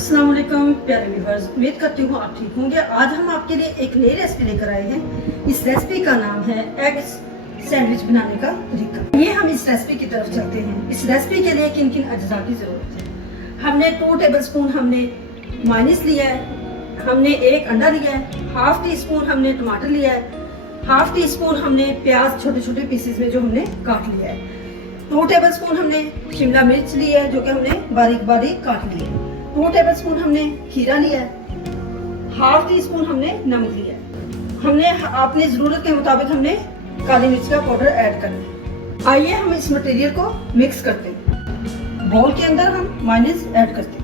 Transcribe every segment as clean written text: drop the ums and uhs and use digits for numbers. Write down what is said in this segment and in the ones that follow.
अस्सलाम वालेकुम प्यारे व्यूअर्स, उम्मीद करती हूँ आप ठीक होंगे। आज हम आपके लिए एक नई रेसिपी लेकर आए हैं। इस रेसिपी का नाम है एग सैंडविच बनाने का तरीका। ये हम इस रेसिपी की तरफ चलते हैं। इस रेसिपी के लिए किन किन अज्जा की जरूरत है। हमने 2 टेबलस्पून हमने मायोनीज लिया है, हमने 1 अंडा लिया है, हाफ टी स्पून हमने टमाटर लिया है, हाफ टी स्पून हमने प्याज छोटे छोटे पीसेस में जो हमने काट लिया है, 2 टेबलस्पून हमने शिमला मिर्च ली है जो कि हमने बारीक बारीक काट ली है, 2 टेबलस्पून हमने खीरा लिया है, हाफ टी स्पून हमने नमक लिया है। हमने अपनी जरूरत के मुताबिक हमने काली मिर्च का पाउडर ऐड करना है। आइए हम इस मटेरियल को मिक्स करते हैं। बाउल के अंदर हम मायोनीज ऐड करते हैं।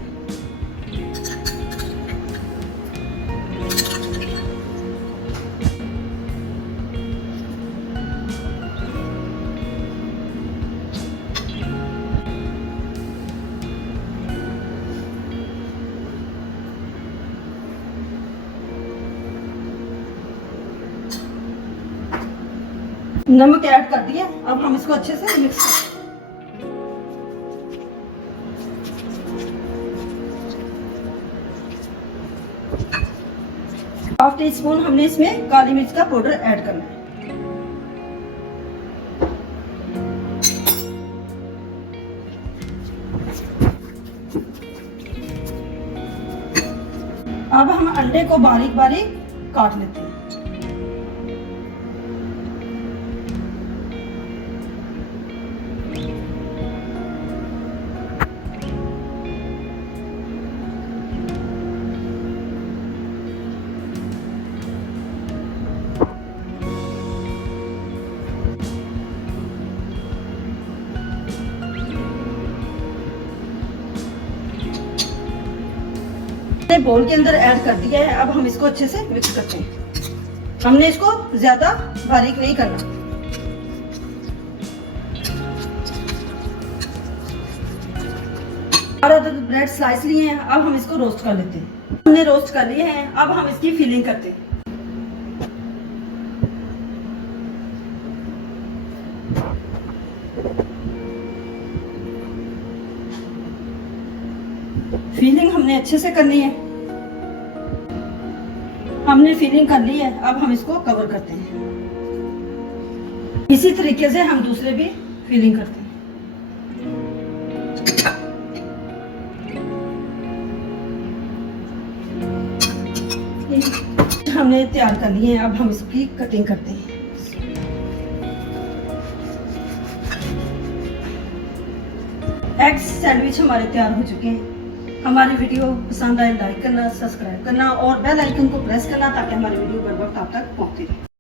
नमक ऐड कर दिया, अब हम इसको अच्छे से मिक्स करते हैं। हाफ टी स्पून हमने इसमें काली मिर्च का पाउडर ऐड करना है। अब हम अंडे को बारीक बारीक काट लेते हैं। बोल के अंदर ऐड कर दिया है। अब हम इसको अच्छे से मिक्स करते हैं। हमने इसको ज्यादा बारीक नहीं करना। और ब्रेड स्लाइस लिए हैं, अब हम इसको रोस्ट कर लेते हैं। हमने रोस्ट कर लिए हैं, अब हम इसकी फिलिंग करते हैं। फिलिंग हमने अच्छे से करनी है। हमने फिलिंग कर ली है, अब हम इसको कवर करते हैं। इसी तरीके से हम दूसरे भी फिलिंग करते हैं। हमने तैयार कर लिए हैं, अब हम इसकी कटिंग करते हैं। एग सैंडविच हमारे तैयार हो चुके हैं। हमारी वीडियो पसंद आए लाइक करना, सब्सक्राइब करना और बेल आइकन को प्रेस करना ताकि हमारी वीडियो बर वक्त आप तक पहुंचती रहे।